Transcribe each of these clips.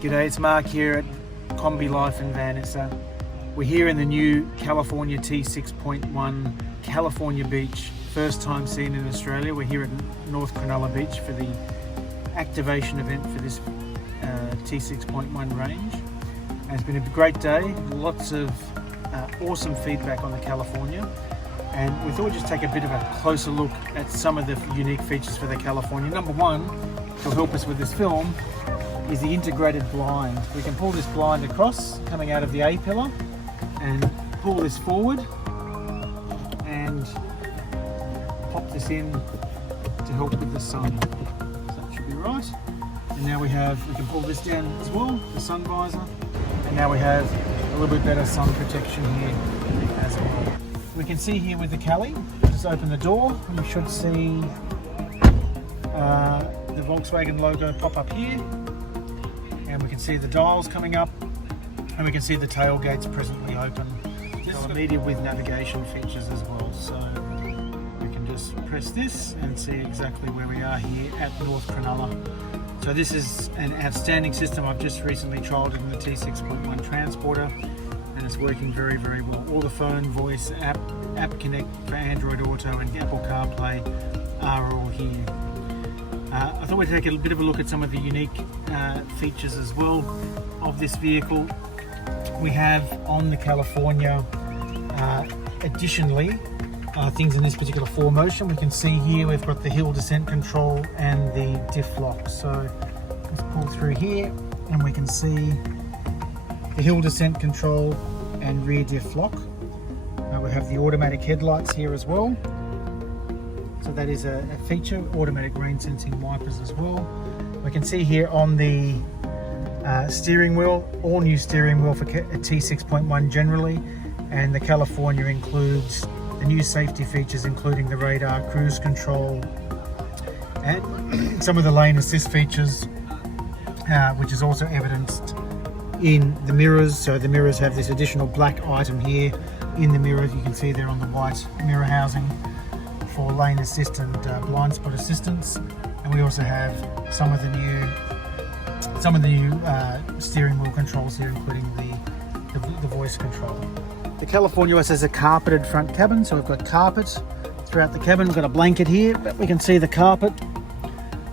G'day, it's Mark here at KombiLife in Van Issa. We're here in the new California T6.1 California Beach. First time seen in Australia. We're here at North Cronulla Beach for the activation event for this T6.1 range. And it's been a great day, lots of awesome feedback on the California. And we thought we'd just take a bit of a closer look at some of the unique features for the California. Number one, to help us with this film, is the integrated blind. We can pull this blind across, coming out of the A-pillar, and pull this forward and pop this in to help with the sun. So that should be right. And now we can pull this down as well, the sun visor. And now we have a little bit better sun protection here as well. We can see here with the Cali, just open the door, and you should see the Volkswagen logo pop up here. And we can see the dials coming up, and we can see the tailgates presently open. Multimedia with navigation features as well, so we can just press this and see exactly where we are here at North Cronulla. So this is an outstanding system. I've just recently trialled it in the T6.1 transporter, and it's working very, very well. All the phone, voice, app connect for Android Auto and Apple CarPlay are all here. I thought we'd take a bit of a look at some of the unique features as well of this vehicle. We have on the California, additionally, things in this particular 4Motion. We can see here we've got the hill descent control and the diff lock. So let's pull through here and we can see the hill descent control and rear diff lock. We have the automatic headlights here as well. So that is a feature, automatic rain sensing wipers as well. We can see here on the steering wheel, all new steering wheel for T6.1 generally, and the California includes the new safety features including the radar, cruise control, and some of the lane assist features, which is also evidenced in the mirrors. So the mirrors have this additional black item here in the mirror. You can see there on the white mirror housing for lane assist and blind spot assistance. And we also have some of the new steering wheel controls here, including the voice control. The California also has a carpeted front cabin, so we've got carpet throughout the cabin. We've got a blanket here, but we can see the carpet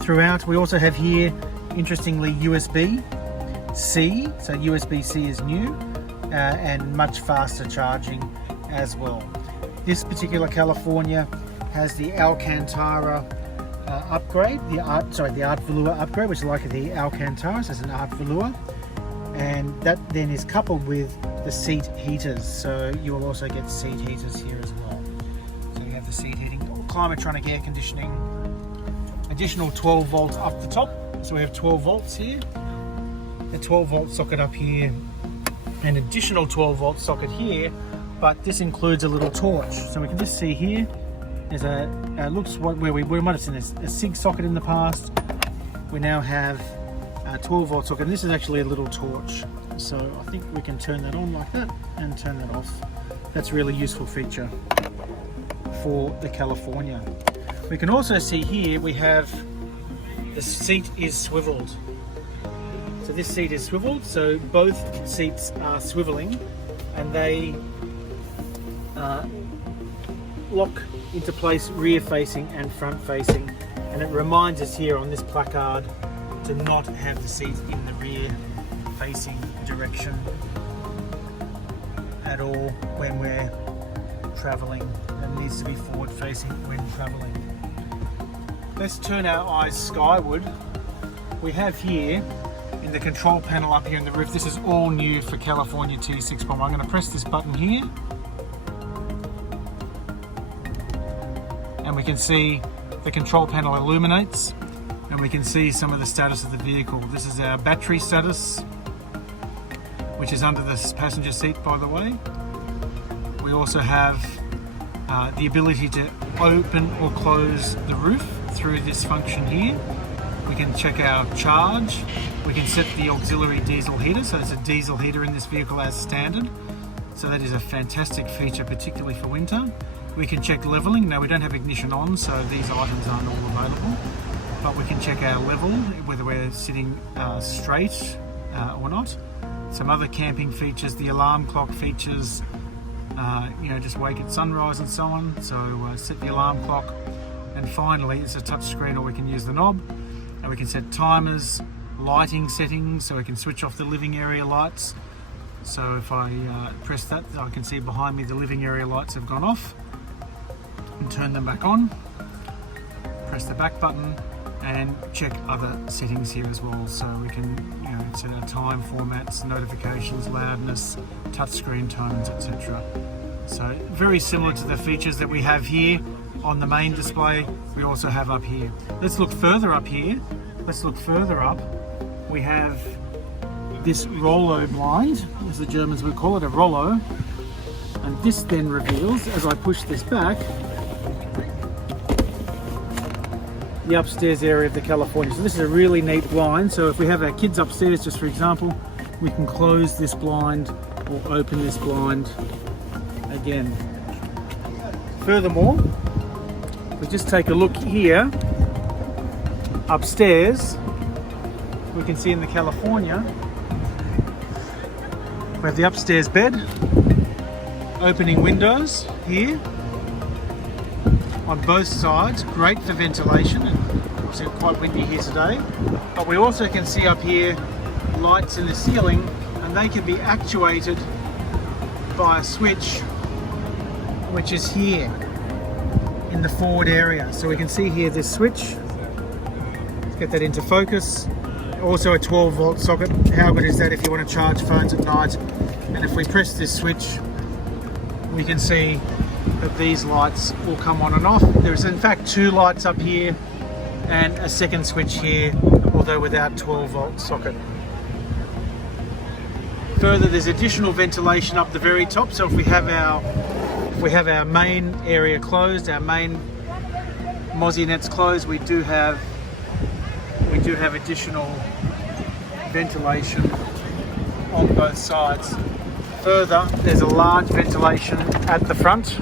throughout. We also have here, interestingly, USB-C, so USB-C is new, and much faster charging as well. This particular California has the Alcantara upgrade, the Art Velour upgrade, which is like the Alcantara, so it's an Art Velour, and that then is coupled with the seat heaters, so you will also get seat heaters here as well. So you have the seat heating, Climatronic air conditioning, additional 12 volts up the top, so we have 12 volts here, a 12 volt socket up here, an additional 12 volt socket here, but this includes a little torch. So we can just see here, there's looks where we might have seen a SIG socket in the past. We now have a 12 volt socket, and this is actually a little torch. So I think we can turn that on like that and turn that off. That's a really useful feature for the California. We can also see here we have the seat is swiveled. So this seat is swiveled, so both seats are swiveling, and they lock into place rear facing and front facing. And it reminds us here on this placard to not have the seat in the rear facing direction at all when we're traveling. It needs to be forward facing when traveling. Let's turn our eyes skyward. We have here in the control panel up here in the roof, this is all new for California T6.1. I'm going to press this button here, and we can see the control panel illuminates, and we can see some of the status of the vehicle. This is our battery status, which is under the passenger seat, by the way. We also have the ability to open or close the roof through this function here. We can check our charge. We can set the auxiliary diesel heater, so there's a diesel heater in this vehicle as standard. So that is a fantastic feature, particularly for winter. We can check leveling. Now we don't have ignition on, so these items aren't all available. but we can check our level, whether we're sitting straight or not. Some other camping features, the alarm clock features, just wake at sunrise and so on. So set the alarm clock. And finally, it's a touch screen, or we can use the knob, and we can set timers, lighting settings, so we can switch off the living area lights. So if I press that, I can see behind me the living area lights have gone off, and turn them back on. Press the back button and check other settings here as well. So we can set our time formats, notifications, loudness, touchscreen tones, etc. So very similar to the features that we have here on the main display, we also have up here. Let's look further up here. Let's look further up. We have this rollo blind, as the Germans would call it, a rollo. And this then reveals, as I push this back, the upstairs area of the California. So this is a really neat blind. So if we have our kids upstairs, just for example, we can close this blind or open this blind again. Furthermore, we just take a look here upstairs. We can see in the California we have the upstairs bed, opening windows here on both sides, great for ventilation, and obviously quite windy here today. But we also can see up here lights in the ceiling, and they can be actuated by a switch which is here in the forward area. So we can see here this switch. Let's get that into focus. Also a 12-volt socket. How good is that if you want to charge phones at night? And if we press this switch, we can see that these lights will come on and off. There's in fact 2 lights up here and a second switch here, although without 12-volt socket. Further, there's additional ventilation up the very top. So if we have our main area closed, our main mozzie nets closed, we do have additional ventilation on both sides. Further, there's a large ventilation at the front,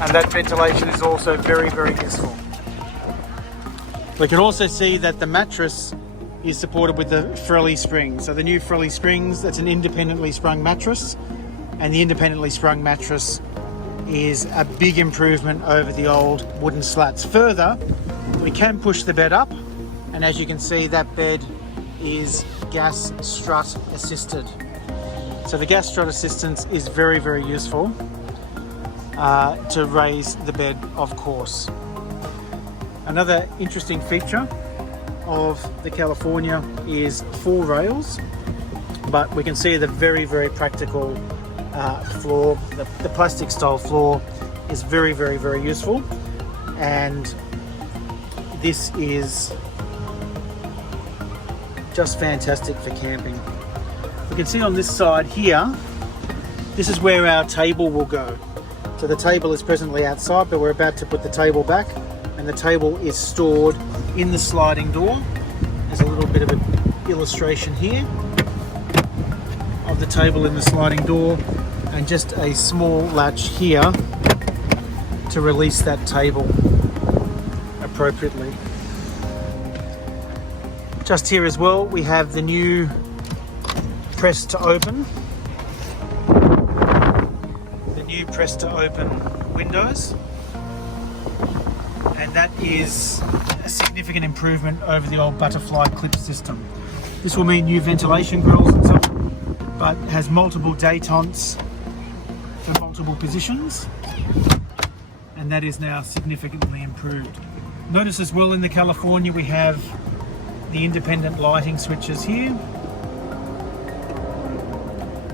and that ventilation is also very, very useful. We can also see that the mattress is supported with the Frelly springs. So the new Frelly springs, that's an independently sprung mattress, and the independently sprung mattress is a big improvement over the old wooden slats. Further, we can push the bed up, and as you can see, that bed is gas strut assisted. So the gas strut assistance is very, very useful to raise the bed, of course. Another interesting feature of the California is 4 rails, but we can see the very, very practical floor. The plastic style floor is very, very, very useful, and this is just fantastic for camping. We can see on this side here, this is where our table will go. So the table is presently outside, but we're about to put the table back, and the table is stored in the sliding door. There's a little bit of an illustration here of the table in the sliding door, and just a small latch here to release that table appropriately. Just here as well, we have the new press to open. The new press to open windows. And that is a significant improvement over the old butterfly clip system. This will mean new ventilation grills and so on, but has multiple detents for multiple positions. And that is now significantly improved. Notice as well in the California we have the independent lighting switches here,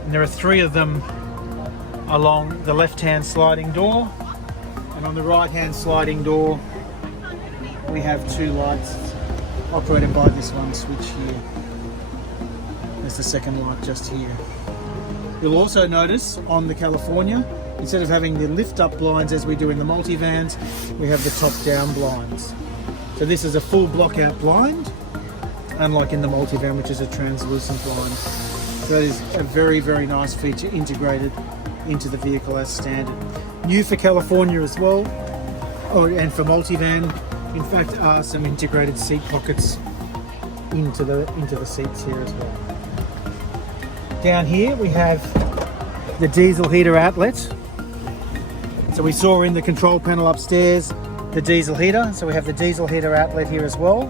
and there are 3 of them along the left-hand sliding door, and on the right-hand sliding door we have 2 lights operated by this one switch here. There's the second light just here. You'll also notice on the California, instead of having the lift-up blinds as we do in the multivans, we have the top-down blinds. So this is a full block-out blind, unlike in the multivan, which is a translucent blind. So that is a very, very nice feature integrated into the vehicle as standard. New for California as well, and for multivan, In fact, are some integrated seat pockets into the seats here as well. Down here we have the diesel heater outlet. So we saw in the control panel upstairs the diesel heater. So we have the diesel heater outlet here as well.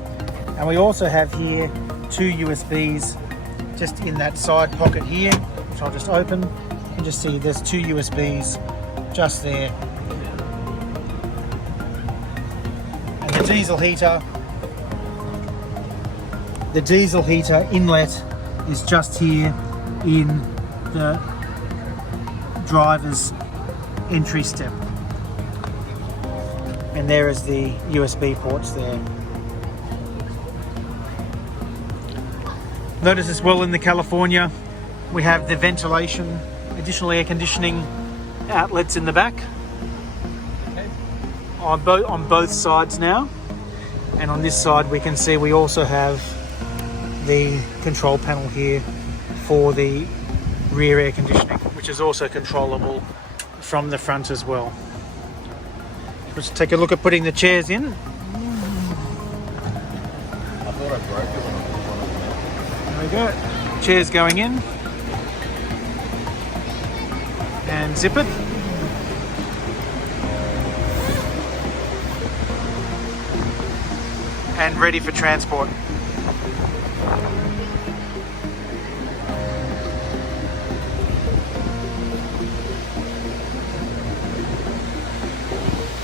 And we also have here 2 USBs just in that side pocket here, which I'll just open. You can just see there's 2 USBs just there. And the diesel heater inlet is just here in the driver's entry step. And there is the USB ports there. Notice as well in the California, we have the ventilation, additional air conditioning outlets in the back on both sides now. And on this side we can see we also have the control panel here for the rear air conditioning, which is also controllable from the front as well. Let's take a look at putting the chairs in. I thought I broke it when I put one of them. There we go. Chairs going in. And zip it. And ready for transport.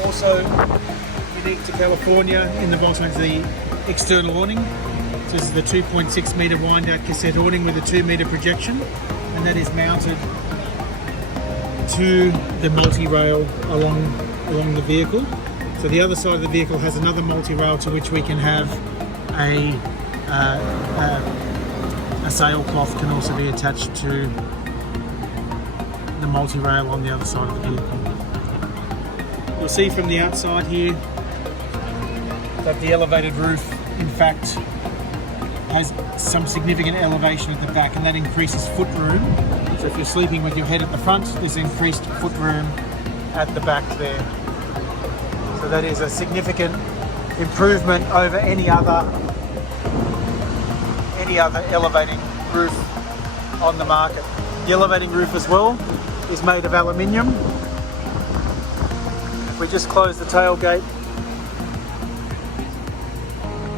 Also unique to California in the Volkswagen is the external awning. So this is the 2.6 metre wind out cassette awning with a 2 metre projection, and that is mounted to the multi-rail along the vehicle. So the other side of the vehicle has another multi-rail to which we can have a sailcloth can also be attached to the multi-rail on the other side of the vehicle. You'll see from the outside here that the elevated roof in fact has some significant elevation at the back, and that increases foot room. So if you're sleeping with your head at the front, there's increased foot room at the back there. So that is a significant improvement over any other elevating roof on the market. The elevating roof as well is made of aluminium. If we just close the tailgate,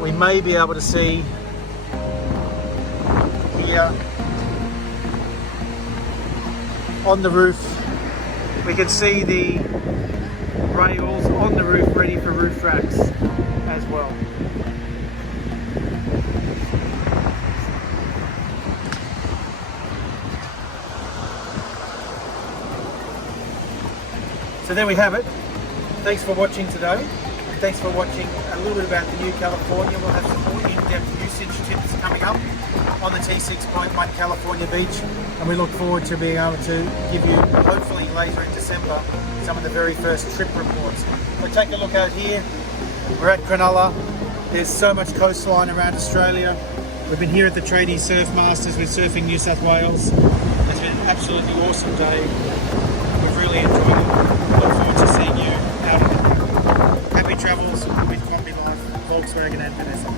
we may be able to see here on the roof, we can see the rails on the roof ready for roof racks as well. So there we have it. Thanks for watching today. And thanks for watching a little bit about the new California. We'll have some more in-depth usage tips coming up on the T6.1 California Beach, and we look forward to being able to give you, hopefully later in December, some of the very first trip reports. But take a look out here. We're at Cronulla. There's so much coastline around Australia. We've been here at the Tradie Surfmasters with Surfing New South Wales. It's been an absolutely awesome day. We've really enjoyed it. Look forward to seeing you out in the Happy travels with KombiLife, Volkswagen and Vanessa.